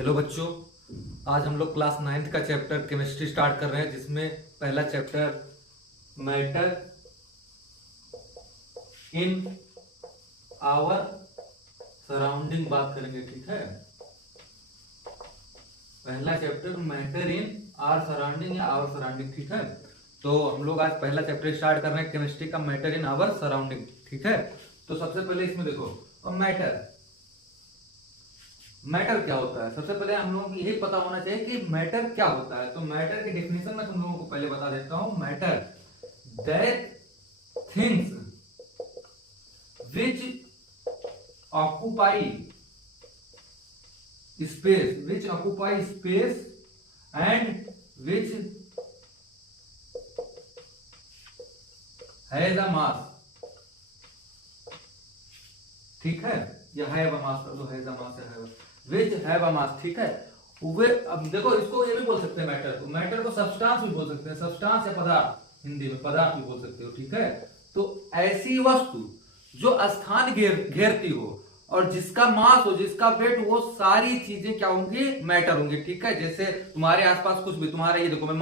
Hello बच्चों, आज हम लोग क्लास 9th का चैप्टर केमिस्ट्री स्टार्ट कर रहे हैं, जिसमें पहला chapter matter in our surrounding बात करेंगे। ठीक है, पहला chapter matter in our surrounding या आवर सराउंडिंग। ठीक है, तो हम लोग आज पहला चैप्टर स्टार्ट कर रहे हैं केमिस्ट्री का, मैटर इन आवर सराउंडिंग। ठीक है, तो सबसे पहले इसमें देखो मैटर क्या होता है। सबसे पहले हम लोगों को यही पता होना चाहिए कि मैटर क्या होता है। तो मैटर की डेफिनेशन मैं तुम लोगों को पहले बता देता हूं। Matter that things which occupy space and which has a mass. ठीक है, या हैव अ मास कर दो, हैज अ मास या have which have a mass. ठीक है, वे अब देखो, इसको ये भी बोल सकते हैं मैटर को सब्सटेंस भी बोल सकते हैं, सब्सटेंस या पदार्थ, हिंदी में पदार्थ भी बोल सकते हो। ठीक है, तो ऐसी वस्तु जो स्थान घेरती हो और जिसका मास हो, जिसका वेट, वो सारी चीजें क्या होंगी, मैटर होंगी। ठीक है, जैसे तुम्हारे आसपास कुछ भी, तुम्हारा ये देखो मैं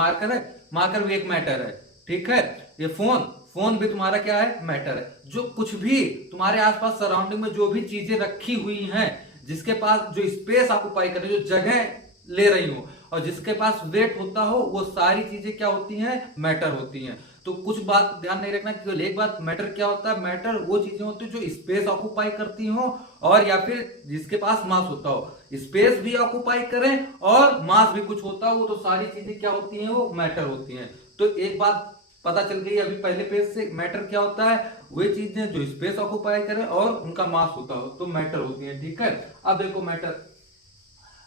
मार्कर भी एक मैटर है। ठीक है, ये फोन भी तुम्हारा क्या है, मैटर है। जो कुछ भी तुम्हारे आसपास सराउंडिंग में जो भी चीजें रखी हुई हैं, जिसके पास जो स्पेस ऑक्युपाई कर रही है, जो जगह ले रही हो और जिसके पास वेट होता हो, वो सारी चीजें क्या होती हैं, मैटर होती हैं। तो कुछ बात ध्यान नहीं रखना कि एक बात, मैटर क्या होता है, मैटर वो चीजें होती है जो स्पेस ऑक्युपाई करती हो और या फिर जिसके पास मास होता हो। स्पेस भी ऑक्युपाई करें और मास भी कुछ होता हो, तो सारी चीजें क्या होती हैं, वो मैटर होती हैं। तो एक बात पता चल गई अभी पहले पेज से, मैटर क्या होता है, वे चीजें जो स्पेस ऑक्युपाई करें और उनका मास होता हो, तो मैटर होती हैं। ठीक है, अब देखो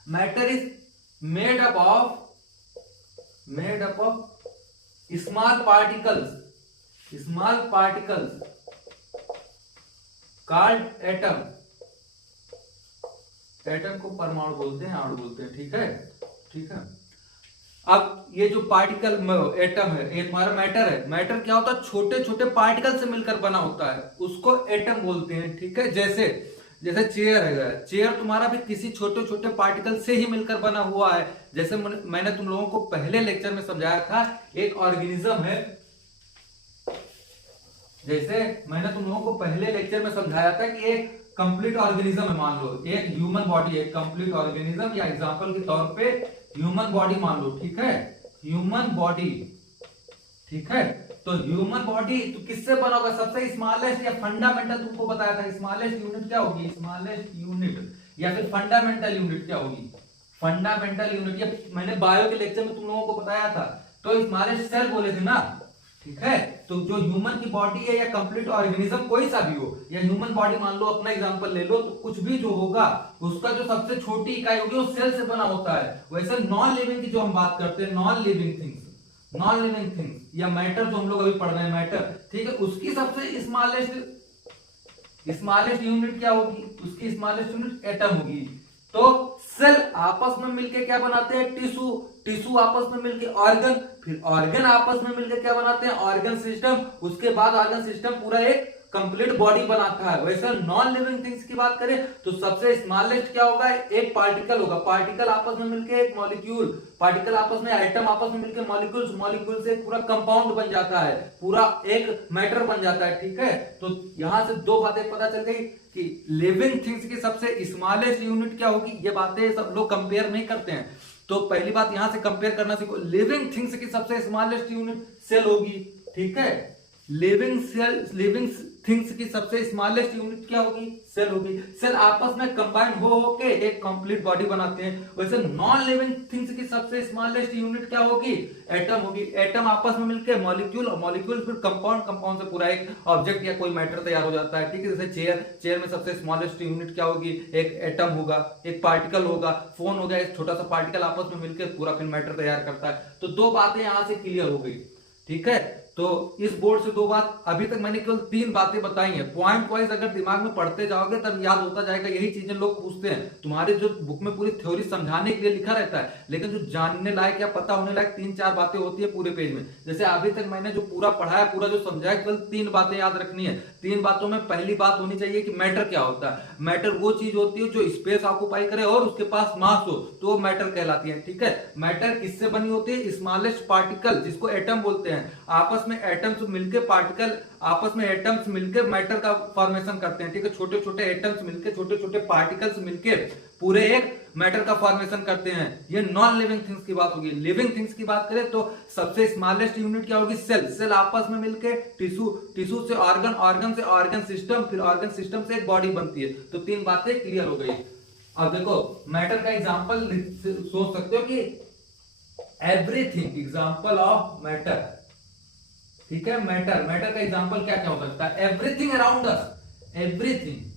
matter is made up of small particles called atom को परमाणु बोलते हैं, अणु बोलते हैं। ठीक है, अब ये जो पार्टिकल एटम है, ये तुम्हारा मैटर है। मैटर क्या होता है, छोटे छोटे पार्टिकल से मिलकर बना होता है, उसको एटम बोलते हैं। ठीक है, जैसे चेयर है, चेयर तुम्हारा भी किसी छोटे छोटे पार्टिकल से ही मिलकर बना हुआ है। जैसे मैंने तुम लोगों को पहले लेक्चर में समझाया था, एक ऑर्गेनिज्म है। जैसे मैंने तुम लोगों को पहले लेक्चर में समझाया था कि एक कंप्लीट ऑर्गेनिज्म है, मान लो एक ह्यूमन बॉडी, एक कंप्लीट ऑर्गेनिज्म, या एग्जांपल के तौर पे ह्यूमन बॉडी मान लो। ठीक है, ह्यूमन बॉडी। ठीक है, तो ह्यूमन बॉडी तो किससे बना होगा, सबसे स्मॉलेस्ट या फंडामेंटल, तुमको बताया था स्मॉलेस्ट यूनिट क्या होगी, स्मॉलेस्ट यूनिट या फिर फंडामेंटल यूनिट क्या होगी, फंडामेंटल यूनिट। या मैंने बायो के लेक्चर में तुम लोगों को बताया था, तो स्मॉलेस्ट सेल बोले थे ना। ठीक है, तो जो ह्यूमन की बॉडी है या कंप्लीट ऑर्गेनिज्म कोई सा भी हो, या ह्यूमन बॉडी मान लो, अपना एग्जांपल ले लो, तो कुछ भी जो होगा उसका जो सबसे छोटी इकाई होगी वो सेल से बना होता है। वैसे नॉन लिविंग की जो हम बात करते हैं, नॉन लिविंग थिंग्स या मैटर जो हम लोग अभी पढ़ रहे हैं, मैटर। ठीक है, उसकी सबसे स्मॉलेस्ट यूनिट क्या होगी, उसकी स्मॉलेस्ट यूनिट एटम होगी। तो सेल आपस में मिलके क्या बनाते हैं, टिश्यू आपस में मिलके ऑर्गन, फिर ऑर्गन आपस में मिलके क्या बनाते हैं, ऑर्गन सिस्टम। उसके बाद ऑर्गन सिस्टम पूरा एक कंप्लीट बॉडी बनाता है। वैसे नॉन लिविंग थिंग्स की बात करें तो सबसे स्मॉलेस्ट क्या होगा, एक पार्टिकल होगा। पार्टिकल आपस में मिलके एक मॉलिक्यूल, पार्टिकल आपस में, एटम आपस में मिलके मॉलिक्यूल्स, मॉलिक्यूल से पूरा कंपाउंड बन जाता है, पूरा एक मैटर बन जाता है। ठीक है, तो यहां से दो बातें पता चल गई कि लिविंग थिंग्स की सबसे स्मॉलेस्ट यूनिट क्या होगी। ये बातें सब लोग कंपेयर नहीं करते हैं, तो पहली बात यहां से कंपेयर करना सीखो। लिविंग थिंग्स की सबसे स्मॉलेस्ट यूनिट सेल होगी। ठीक है, लिविंग थिंग्स की सबसे स्मॉलेस्ट यूनिट क्या होगी, सेल होगी। सेल आपस में कंबाइन होके एक कंप्लीट बॉडी बनाते हैं। वैसे नॉन लिविंग थिंग्स की सबसे स्मॉलेस्ट यूनिट क्या होगी, एटम होगी। एटम आपस में मिलकर मॉलिक्यूल, और मॉलिक्यूल फिर कंपाउंड, कंपाउंड से पूरा एक ऑब्जेक्ट या कोई मैटर तैयार हो जाता है। ठीक है, जैसे चेयर में सबसे स्मॉलेस्ट यूनिट क्या होगी, एक एटम होगा, एक पार्टिकल होगा। फोन हो गया, एक छोटा सा पार्टिकल आपस में मिलकर पूरा फिर मैटर तैयार करता है। तो दो बातें यहां से क्लियर हो गई। ठीक है, तो इस बोर्ड से दो बात, अभी तक मैंने केवल 3 बातें बताई हैं। पॉइंट वाइज अगर दिमाग में पढ़ते जाओगे तब याद होता जाएगा। यही चीजें लोग पूछते हैं, तुम्हारे जो बुक में पूरी थ्योरी समझाने के लिए लिखा रहता है, लेकिन जो जानने लायक या पता होने लायक 3-4 बातें होती है पूरे पेज में। जैसे अभी तक मैंने जो पूरा पढ़ाया, पूरा जो समझाया, केवल 3 बातें याद रखनी है। 3 बातों में पहली बात होनी चाहिए कि मैटर क्या होता है। मैटर वो चीज होती है जो स्पेस ऑक्युपाई करे और उसके पास मास हो, तो वो मैटर कहलाती है। ठीक है, मैटर किससे बनी होती है? स्मॉलेस्ट पार्टिकल, जिसको एटम बोलते हैं। आपस में एटम्स मिलकर, पार्टिकल आपस में एटम्स मिलकर मैटर का फॉर्मेशन करते हैं। ठीक है, छोटे छोटे एटम्स मिलकर, छोटे छोटे पार्टिकल्स मिलकर पूरे एक मैटर का फॉर्मेशन करते हैं। ये नॉन लिविंग थिंग्स की बात होगी। लिविंग थिंग्स की बात करें तो सबसे स्मॉलेस्ट यूनिट क्या होगी? सेल। सेल आपस में मिलकर टिश्यू, टिश्यू से ऑर्गन, ऑर्गन से ऑर्गन सिस्टम, फिर ऑर्गन सिस्टम से एक बॉडी बनती है। तो 3 बातें क्लियर हो गई। अब देखो मैटर का एग्जांपल सोच सकते हो कि एवरीथिंग, एग्जांपल ऑफ मैटर। ठीक है, मैटर, मैटर का एग्जांपल क्या क्या हो सकता है? Everything around us, everything,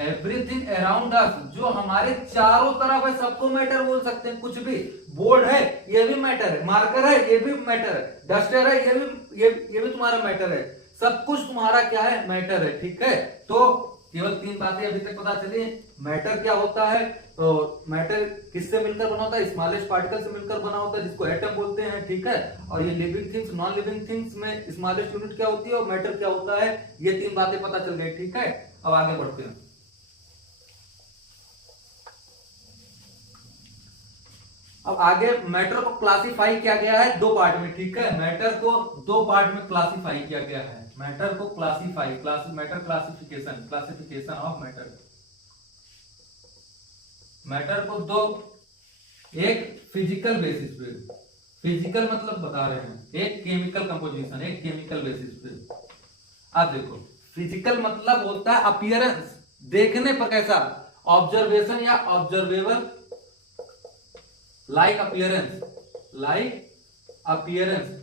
everything around us, जो हमारे चारों तरफ है सबको मैटर बोल सकते हैं। कुछ भी, बोर्ड है ये भी मैटर है, मार्कर है ये भी मैटर है, डस्टर है ये भी तुम्हारा मैटर है। सब कुछ तुम्हारा क्या है? मैटर है। ठीक है, तो केवल 3 बातें अभी तक पता चली। मैटर क्या होता है? तो मैटर किससे मिलकर बना होता है? स्मॉलेस्ट पार्टिकल से मिलकर बना होता है, जिसको एटम बोलते हैं। ठीक है, और ये living things, non living things में स्मॉलेस्ट यूनिट क्या होती है और मैटर क्या होता है, ये 3 बातें पता चल गई। ठीक है, अब आगे बढ़ते हैं। अब आगे मैटर को क्लासिफाई किया गया है 2 पार्ट में। ठीक है, मैटर को 2 पार्ट में क्लासिफाई किया गया है। मैटर को classify, matter classification, classification of matter. Matter को 2, एक फिजिकल बेसिस पे, फिजिकल मतलब बता रहे हैं, एक केमिकल कंपोजिशन, एक केमिकल बेसिस पे। अब देखो फिजिकल मतलब होता है अपीयरेंस, देखने पर कैसा, ऑब्जर्वेशन या observable, like appearance, like appearance.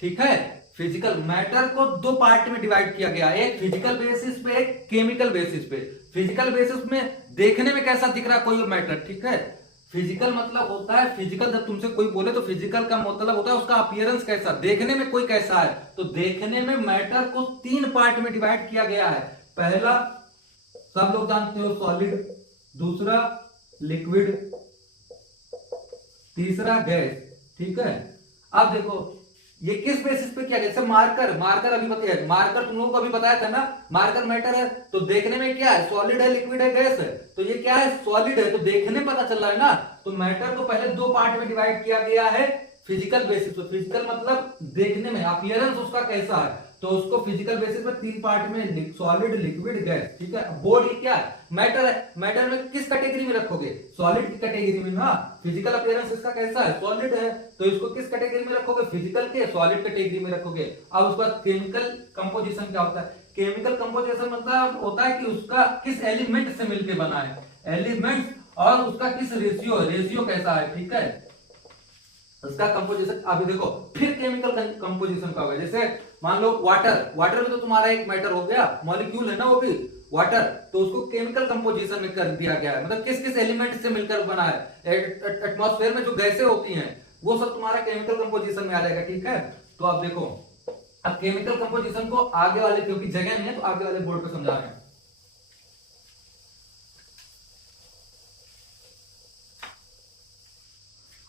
ठीक है, फिजिकल मैटर को 2 पार्ट में डिवाइड किया गया, एक फिजिकल बेसिस पे, एक केमिकल बेसिस पे। फिजिकल बेसिस में देखने में कैसा दिख रहा है कोई मैटर। ठीक है, फिजिकल मतलब होता है, फिजिकल जब तुमसे कोई बोले तो फिजिकल का मतलब होता है उसका अपीयरेंस कैसा, देखने में कोई कैसा है। तो देखने में मैटर को 3 पार्ट में डिवाइड किया गया है। पहला सब लोग जानते हो सॉलिड, दूसरा लिक्विड, तीसरा गैस। ठीक है, अब देखो ये किस बेसिस पे किया गया? जैसे मार्कर, मार्कर अभी बताया, मार्कर तुम लोगों को अभी बताया था ना, मार्कर मैटर है। तो देखने में क्या है? सॉलिड है, लिक्विड है, गैस है। तो ये क्या है? सॉलिड है, तो देखने पता चल रहा है ना। तो मैटर को पहले 2 पार्ट में डिवाइड किया गया है फिजिकल बेसिस पे। फिजिकल मतलब देखने में अपीयरेंस उसका कैसा है, तो उसको फिजिकल बेसिस पे 3 पार्ट में, सॉलिड, लिक्विड, गैस। ठीक है, बॉडी क्या है? मैटर है। मैटर में किस कैटेगरी में रखोगे? सॉलिड की कैटेगरी में ना। फिजिकल अपीयरेंस इसका कैसा है? सॉलिड है, तो इसको किस कैटेगरी में रखोगे? फिजिकल के सॉलिड कैटेगरी में रखोगे। अब उसके बाद केमिकल कंपोजिशन क्या होता है? केमिकल कंपोजिशन मतलब होता है कि उसका किस एलिमेंट से मिलकर बना है, एलिमेंट्स, और उसका किस रेशियो, रेशियो कैसा है। ठीक है, उसका कंपोजिशन। अभी देखो फिर केमिकल कंपोजिशन का होगा, जैसे मान लो वाटर, वाटर में तो तुम्हारा एक मैटर हो गया, मॉलिक्यूल है ना वो भी वाटर, तो उसको केमिकल कंपोजिशन में कर दिया गया है। मतलब किस किस एलिमेंट से मिलकर बना है। एटमॉस्फेयर में जो गैसें होती हैं वो सब तुम्हारा केमिकल कंपोजिशन में आ जाएगा। ठीक है, तो अब देखो, अब केमिकल कंपोजिशन को आगे वाले, क्योंकि जगह नहीं है तो आगे वाले बोर्ड पे समझा रहे हैं।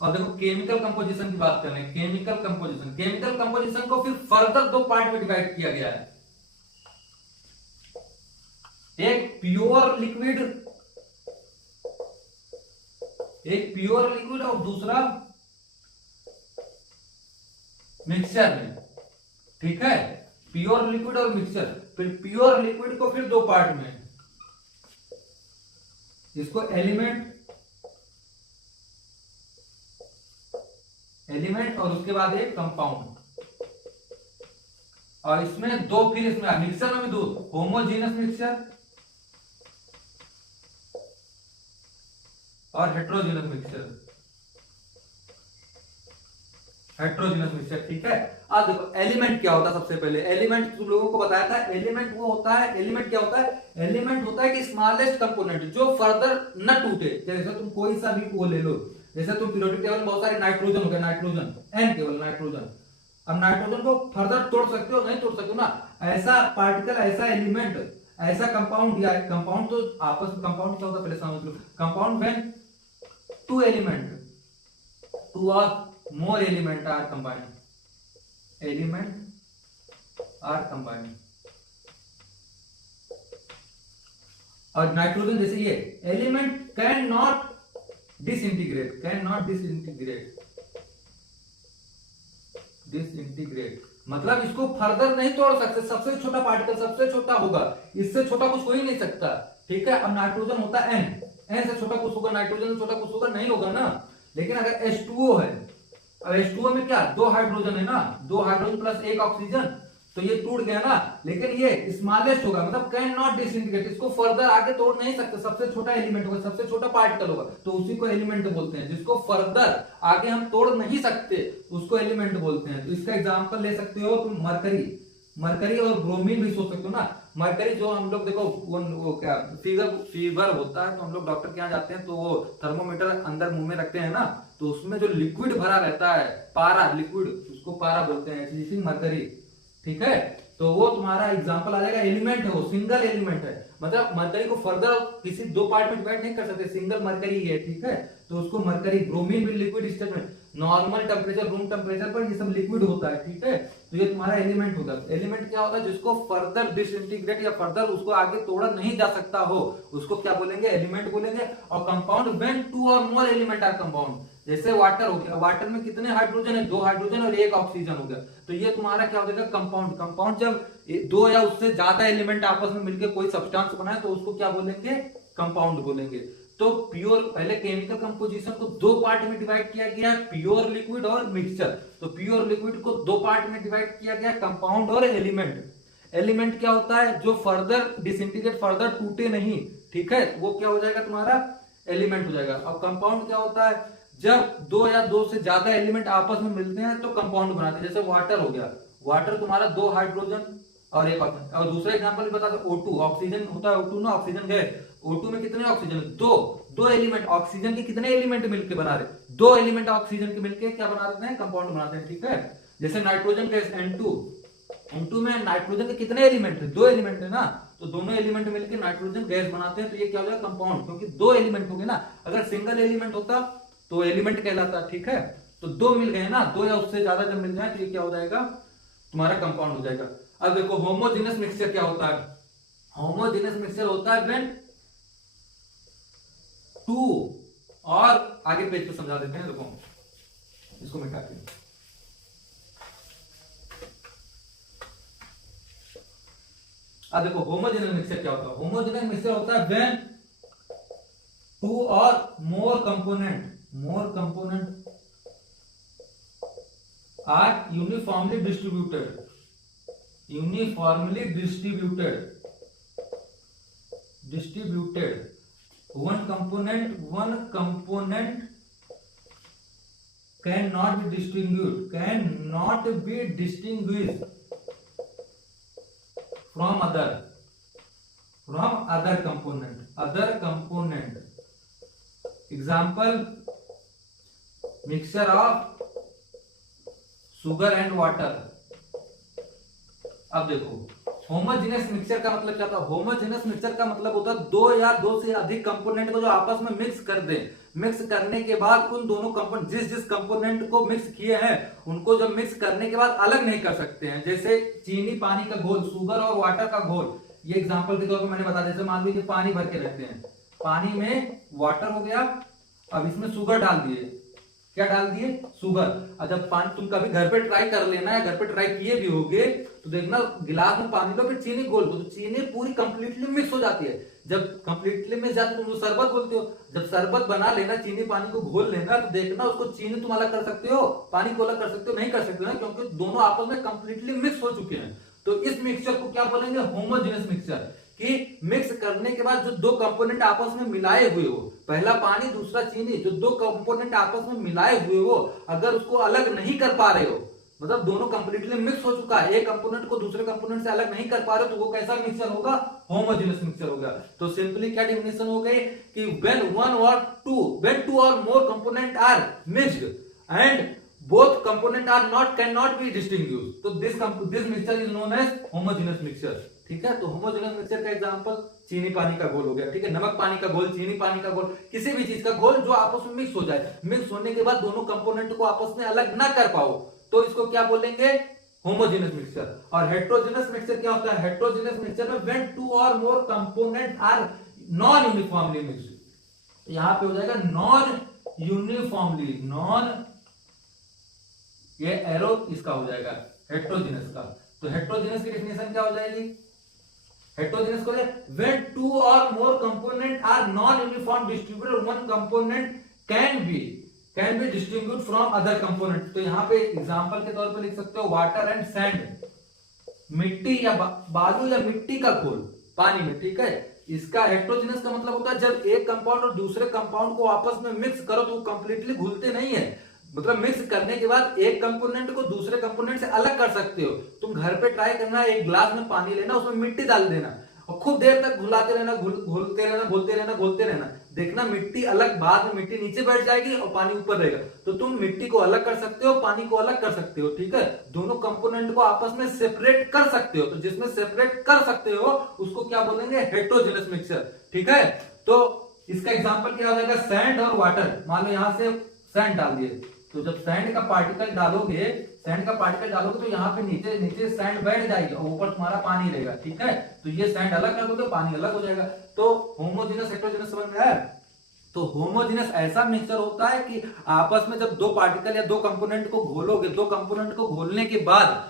और देखो केमिकल कंपोजिशन की बात कर रहे हैं। केमिकल कंपोजिशन, केमिकल कंपोजिशन को फिर फर्दर 2 पार्ट में डिवाइड किया गया है, एक प्योर लिक्विड, एक प्योर लिक्विड और दूसरा मिक्सचर में। ठीक है, प्योर लिक्विड और मिक्सचर। फिर प्योर लिक्विड को फिर 2 पार्ट में, इसको एलिमेंट, एलिमेंट और उसके बाद एक कंपाउंड, और इसमें 2, फिर इसमें मिक्सचर में भी 2, होमोजेनस मिक्सचर और हेट्रोजेनस मिक्सचर, हेट्रोजेनस मिक्सचर। ठीक है, अब देखो एलिमेंट क्या होता है। सबसे पहले एलिमेंट तुम लोगों को बताया था, एलिमेंट वो होता है, एलिमेंट क्या होता है? एलिमेंट होता है कि स्मॉलेस्ट कंपोनेंट जो फर्दर न टूटे। जैसे तुम कोई सा भी वो ले लो, जैसे तुम पीरियोडिक टेबल में बहुत सारे नाइट्रोजन हो गया, नाइट्रोजन n केवल नाइट्रोजन, अब नाइट्रोजन को फर्दर तोड़ सकते हो नहीं तोड़ सकते हो ना, ऐसा पार्टिकल, ऐसा एलिमेंट, ऐसा कंपाउंड, या कंपाउंड तो आपस में कंपाउंड क्या होता है पहले समझ लो, compound when two element, two or more element are combined, element are combined, और नाइट्रोजन जैसे ये element can not disintegrate, can not disintegrate, disintegrate मतलब इसको फर्दर नहीं तोड़ सकते, सबसे छोटा पार्टिकल सबसे छोटा होगा, इससे छोटा कुछ हो ही नहीं सकता, ठीक है। अब नाइट्रोजन होता है n से छोटा कुछ होगा, नाइट्रोजन से छोटा कुछ होगा नहीं होगा ना, लेकिन अगर H2O है, अब H2O में क्या 2 हाइड्रोजन है ना, 2 हाइड्रोजन प्लस 1 ऑक्सीजन, तो ये टूट गया ना, लेकिन ये स्मॉलेस्ट होगा, मतलब कैन नॉट डिसइंटीग्रेट, इसको फर्दर आगे तोड़ नहीं सकते, सबसे छोटा एलिमेंट होगा, सबसे छोटा पार्टिकल होगा, तो उसी को एलिमेंट बोलते हैं, जिसको फर्दर आगे हम तोड़ नहीं सकते उसको एलिमेंट बोलते हैं। तो इसका एग्जांपल ले सकते हो तुम मरकरी, मरकरी और ब्रोमीन भी सोच सकते हो ना। मरकरी जो हम लोग देखो वो क्या फीवर होता है तो हम लोग डॉक्टर के यहाँ जाते हैं तो वो थर्मोमीटर अंदर मुंह में रखते हैं ना, तो उसमें जो लिक्विड भरा रहता है, पारा लिक्विड, उसको पारा बोलते हैं, मरकरी, ठीक है। तो वो तुम्हारा एग्जांपल आ जाएगा, एलिमेंट है, वो सिंगल एलिमेंट है, मतलब मरकरी को फर्दर किसी दो पार्ट में डिवाइड नहीं कर सकते, सिंगल मरकरी है, ठीक है। तो उसको मरकरी, ब्रोमीन भी लिक्विड स्टेट में, नॉर्मल टेम्परेचर रूम टेम्परेचर पर ये सब लिक्विड होता है, ठीक है। तो ये तुम्हारा एलिमेंट होगा। एलिमेंट क्या होता है, जिसको फर्दर डिसइंटीग्रेट या फर्दर उसको आगे तोड़ा नहीं जा सकता हो, उसको क्या बोलेंगे, एलिमेंट बोलेंगे। और कंपाउंड व्हेन 2 और मोर एलिमेंट आर कंपाउंड, जैसे वाटर हो गया, वाटर में कितने हाइड्रोजन है, 2 हाइड्रोजन और 1 ऑक्सीजन हो गया, तो ये तुम्हारा क्या हो जाएगा, कंपाउंड। कंपाउंड जब 2 या उससे ज्यादा एलिमेंट आपस में मिलकर कोई सब्सटेंस बनाए तो उसको क्या बोलेंगे, कंपाउंड बोलेंगे। तो प्योर, पहले केमिकल कंपोजिशन को 2 पार्ट में डिवाइड किया गया, प्योर लिक्विड और मिक्सचर। तो प्योर लिक्विड को 2 पार्ट में डिवाइड किया गया, कंपाउंड और एलिमेंट। एलिमेंट क्या होता है, जो फर्दर डिसइंटीग्रेट, फर्दर टूटे नहीं, ठीक है, वो क्या हो जाएगा तुम्हारा एलिमेंट हो जाएगा। और कंपाउंड क्या होता है, जब 2 या 2 से ज्यादा एलिमेंट आपस में मिलते हैं तो कंपाउंड बनाते हैं। जैसे वाटर हो गया, वाटर तुम्हारा 2 हाइड्रोजन और 1 ऑक्सीजन। और दूसरा एग्जांपल बता दो, O2, ऑक्सीजन होता है, O2 ना, ऑक्सीजन गैस, O2 में कितने ऑक्सीजन, 2 एलिमेंट, ऑक्सीजन के कितने एलिमेंट मिलकर बना रहे, 2 एलिमेंट ऑक्सीजन के मिलकर क्या बना देते हैं, कंपाउंड बनाते हैं, ठीक है। जैसे नाइट्रोजन गैस N2 में नाइट्रोजन के कितने एलिमेंट है, 2 एलिमेंट है ना, तो दोनों एलिमेंट मिलकर नाइट्रोजन गैस बनाते हैं, तो ये क्या हो जाएगा, कंपाउंड, क्योंकि 2 एलिमेंट हो गए ना। अगर सिंगल एलिमेंट होता तो एलिमेंट कहलाता, ठीक है। तो 2 मिल गए ना, 2 या उससे ज्यादा जब मिल जाए तो ये क्या हो जाएगा, तुम्हारा कंपाउंड हो जाएगा। अब देखो होमोजेनस मिक्सचर क्या होता है, होमोजेनस मिक्सचर होता है व्हेन 2 और आगे पेज पे समझा देते हैं, देखो इसको मिटा के, अब देखो होमोजेनस मिक्सचर क्या होता है, होमोजेनस मिक्सचर होता है व्हेन 2 और more component are uniformly distributed, one component cannot be distinguished from other component. Example, mixture of sugar and water. अब देखो होमोजेनस मिक्सचर का मतलब क्या होता है, होमोजेनस मिक्सचर का मतलब होता है 2 या 2 से अधिक कंपोनेंट को जो आपस में मिक्स कर दे, मिक्स करने के बाद उन दोनों कंपोनेंट, जिस कंपोनेंट को मिक्स किए हैं उनको जब मिक्स करने के बाद अलग नहीं कर सकते हैं। जैसे चीनी पानी का घोल, शुगर और वाटर का घोल, ये एग्जांपल के तौर पर मैंने बता दिया। जैसे मान लीजिए पानी भर के रखते हैं, पानी में वाटर हो गया, अब इसमें शुगर डाल दिए, क्या डाल दिए, शुगर। और जब पानी, तुम कभी घर पे ट्राई कर लेना है, घर पे ट्राई किए भी होगे तो देखना, गिलास में पानी लो फिर चीनी घोल दो, तो चीनी पूरी कंप्लीटली मिक्स हो जाती है। जब कंप्लीटली मिक्स जाती है तो तुम शरबत बोलते हो। जब शरबत बना लेना, चीनी पानी को घोल लेना, तो देखना उसको चीनी तुम अलग कर सकते हो, पानी को अलग कर सकते हो, नहीं कर सकते ना, क्योंकि दोनों आपस में कंप्लीटली मिक्स हो चुके हैं। तो इस मिक्सचर को क्या बोलेंगे, होमोजेनस मिक्सचर, कि मिक्स करने के बाद जो 2 कंपोनेंट आपस में मिलाए हुए हो, पहला पानी दूसरा चीनी, जो 2 कंपोनेंट आपस में मिलाए हुए हो, अगर उसको अलग नहीं कर पा रहे हो मतलब दोनों कंप्लीटली मिक्स हो चुका है, एक कंपोनेंट को दूसरे कंपोनेंट से अलग नहीं कर पा रहे, तो वो कैसा मिक्सचर होगा, होमोजेनियस मिक्सचर होगा। तो सिंपली क्या डेफिनेशन हो गई कि when two or more component are mixed and both component are not cannot be distinguished, तो this mixture is known as homogeneous mixture। ठीक है, तो होमोजेनियस मिक्सचर का एग्जांपल चीनी पानी का घोल हो गया। ठीक है, नमक पानी का घोल, चीनी पानी का घोल, किसी भी चीज का घोल जो आपस में मिक्स हो जाए, मिक्स होने के बाद दोनों कंपोनेंट को आपस में अलग ना कर पाओ, तो इसको क्या बोलेंगे, होमोजेनियस मिक्सचर। और हेट्रोजेनियस मिक्सचर क्या होता है, हेट्रोजेनियस मिक्सचर में when two or more component are non uniformly mixed, यहां पे हो जाएगा नॉन यूनिफॉर्मली, नॉन, ये एरो इसका हो जाएगा हेट्रोजेनियस का। तो हेट्रोजेनियस की डेफिनेशन क्या हो जाएगी, हेट्रोजेनियस को when two or more component are non uniform distributed, one component can be distinguished from other component. तो यहाँ पे एग्जांपल के तौर पे लिख सकते हो वाटर एंड सैंड, मिट्टी या बालू या मिट्टी का घोल पानी में। ठीक है, इसका हेट्रोजेनियस का मतलब होता है जब एक कंपाउंड और दूसरे कंपाउंड को आपस में मिक्स करो तो वो कंप्लीटली घुलते नहीं है, मतलब मिक्स करने के बाद एक कंपोनेंट को दूसरे कंपोनेंट से अलग कर सकते हो। तुम घर पे ट्राई करना, एक ग्लास में पानी लेना, उसमें मिट्टी डाल देना और खूब देर तक घुलाते रहना, घोलते रहना, देखना मिट्टी अलग, बाद में मिट्टी नीचे बैठ जाएगी और पानी ऊपर रहेगा। तो तुम मिट्टी को अलग कर सकते हो, पानी को अलग कर सकते हो। ठीक है, दोनों कंपोनेंट को आपस में सेपरेट कर सकते हो, तो जिसमें सेपरेट कर सकते हो उसको क्या बोलेंगे, हेट्रोजेनियस मिक्सचर। ठीक है, तो इसका एग्जांपल क्या हो जाएगा, सैंड और वाटर। मान लो यहां से सैंड डाल दिए, तो जब सैंड का पार्टिकल डालोगे तो यहाँ पे नीचे सैंड बैठ जाएगी और ऊपर तुम्हारा पानी रहेगा। ठीक है, तो ये सैंड अलग कर दोगे, पानी अलग हो जाएगा। तो होमोजेनियस हेट्रोजेनियस समझ में आया। तो होमोजेनियस ऐसा मिक्सचर होता है कि आपस में जब दो पार्टिकल या दो कंपोनेंट को घोलोगे, दो कंपोनेंट को घोलने के बाद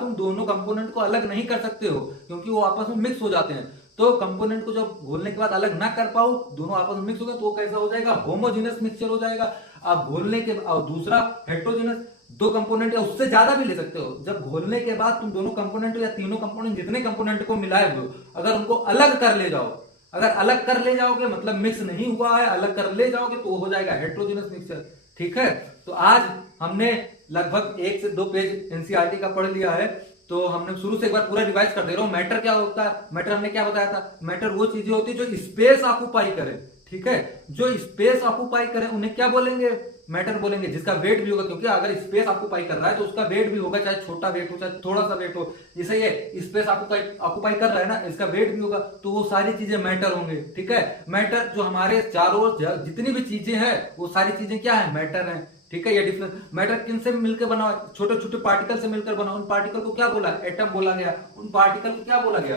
तुम दोनों कंपोनेंट को अलग नहीं कर सकते हो, क्योंकि वो आपस में मिक्स हो जाते हैं। तो कंपोनेंट को जब घोलने के बाद अलग ना कर पाओ, दोनों आपस में मिक्स हो गए, तो वो कैसा हो जाएगा, होमोजेनियस मिक्सचर हो जाएगा। अब घोलने के, और दूसरा हेट्रोजेनियस, दो कंपोनेंट या उससे ज्यादा भी ले सकते हो। जब घोलने के बाद तुम दोनों कंपोनेंट या तीनों कंपोनेंट, जितने कंपोनेंट को मिलाए हो, अगर उनको अलग कर ले जाओ, अगर अलग कर ले जाओगे मतलब मिक्स नहीं हुआ है, अलग कर ले जाओगे तो हो जाएगा हेट्रोजेनियस मिक्सचर। ठीक है, तो आज हमने लगभग 1 से 2 पेज एनसीईआरटी का पढ़ लिया है। तो हमने शुरू से एक बार पूरा रिवाइज कर दे रहा हूं। मैटर क्या होता है, मैटर हमने क्या बताया था, मैटर वो चीजें होती है जो स्पेस ऑक्यूपाई करे। ठीक है, जो स्पेस ऑक्यूपाई करे उन्हें क्या बोलेंगे, मैटर बोलेंगे, जिसका वेट भी होगा, क्योंकि अगर स्पेस ऑक्यूपाई कर रहा है तो उसका वेट भी होगा, चाहे छोटा वेट हो चाहे थोड़ा सा वेट हो। जैसे ये स्पेस ऑक्यूपाई कर रहा है ना, इसका वेट भी होगा, तो वो सारी चीजें मैटर होंगे। ठीक है, मैटर जो हमारे चारों ओर जितनी भी चीजें हैं वो सारी चीजें क्या है, मैटर है। ठीक है, ये डिफरेंस, मैटर किन से मिलकर बना, छोटे छोटे पार्टिकल से मिलकर बना। उन पार्टिकल को क्या बोला, एटम बोला गया। उन पार्टिकल को क्या बोला गया,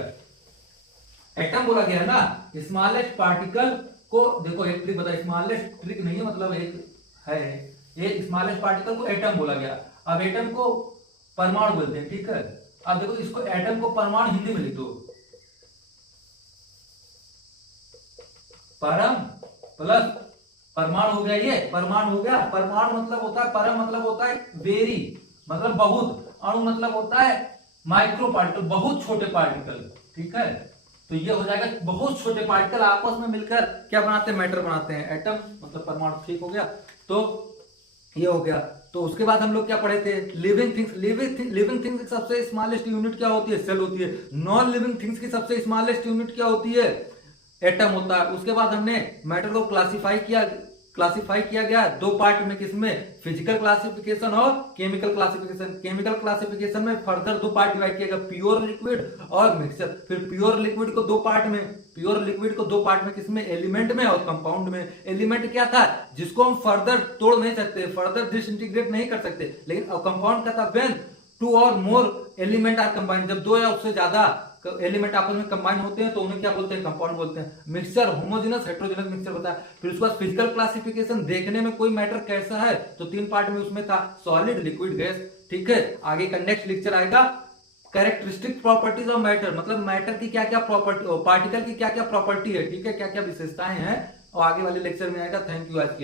एटम बोला गया ना। स्मॉलेस्ट पार्टिकल को देखो, एक ट्रिक बता, स्मॉलेस्ट ट्रिक नहीं है, मतलब एक है, ये स्मॉलेस्ट पार्टिकल को एटम बोला गया। अब एटम को परमाणु बोलते हैं। ठीक है, अब देखो इसको, एटम को परमाणु हिंदी में लिख दो, परम प्लस परमाणु हो गया, ये परमाणु हो गया। परमाणु मतलब होता है, परम मतलब होता है वेरी, मतलब बहुत, अणु मतलब होता है माइक्रो पार्टिकल, बहुत छोटे पार्टिकल। ठीक है, तो ये हो जाएगा बहुत छोटे पार्टिकल आपस में मिलकर क्या बनाते हैं, मैटर बनाते हैं। एटम मतलब परमाणु। ठीक हो गया, तो ये हो गया। तो उसके बाद हम लोग क्या पढ़े थे, लिविंग थिंग्स। लिविंग थिंग्स की सबसे स्मॉलेस्ट यूनिट क्या होती है, सेल होती है। नॉन लिविंग थिंग्स की सबसे स्मॉलेस्ट यूनिट क्या होती है, एटम होता है। उसके बाद हमने मैटर को क्लासिफाई किया गया 2 पार्ट में, किसमें, फिजिकल क्लासिफिकेशन और केमिकल क्लासिफिकेशन। केमिकल क्लासिफिकेशन में फर्दर 2 पार्ट डिवाइड किया गया, प्योर लिक्विड और मिक्सचर। फिर प्योर लिक्विड को 2 पार्ट में, किसमें, एलिमेंट में और कंपाउंड में। एलिमेंट क्या था, जिसको हम फर्दर तोड़ नहीं सकते, फर्दर डिसइंटीग्रेट नहीं कर सकते। लेकिन कंपाउंड क्या था, व्हेन 2 और मोर एलिमेंट आर कंबाइंड, जब 2 या उससे ज्यादा एलिमेंट आपस में कंबाइन होते हैं तो उन्हें क्या बोलते हैं, कंपाउंड बोलते हैं। मिक्सचर होमोजेनस हेट्रोजेनस मिक्सचर बताया। फिर उसके बाद फिजिकल क्लासिफिकेशन, देखने में कोई मैटर कैसा है, तो 3 पार्ट में उसमें था, सॉलिड, लिक्विड, गैस। ठीक है, आगे का नेक्स्ट लेक्चर आएगा कैरेक्टरिस्टिक प्रॉपर्टीज ऑफ मैटर, मतलब मैटर की क्या क्या प्रॉपर्टी, पार्टिकल की क्या क्या प्रॉपर्टी है। ठीक है, क्या क्या विशेषताएं हैं, और आगे वाले लेक्चर में आएगा। थैंक यू आज के लिए।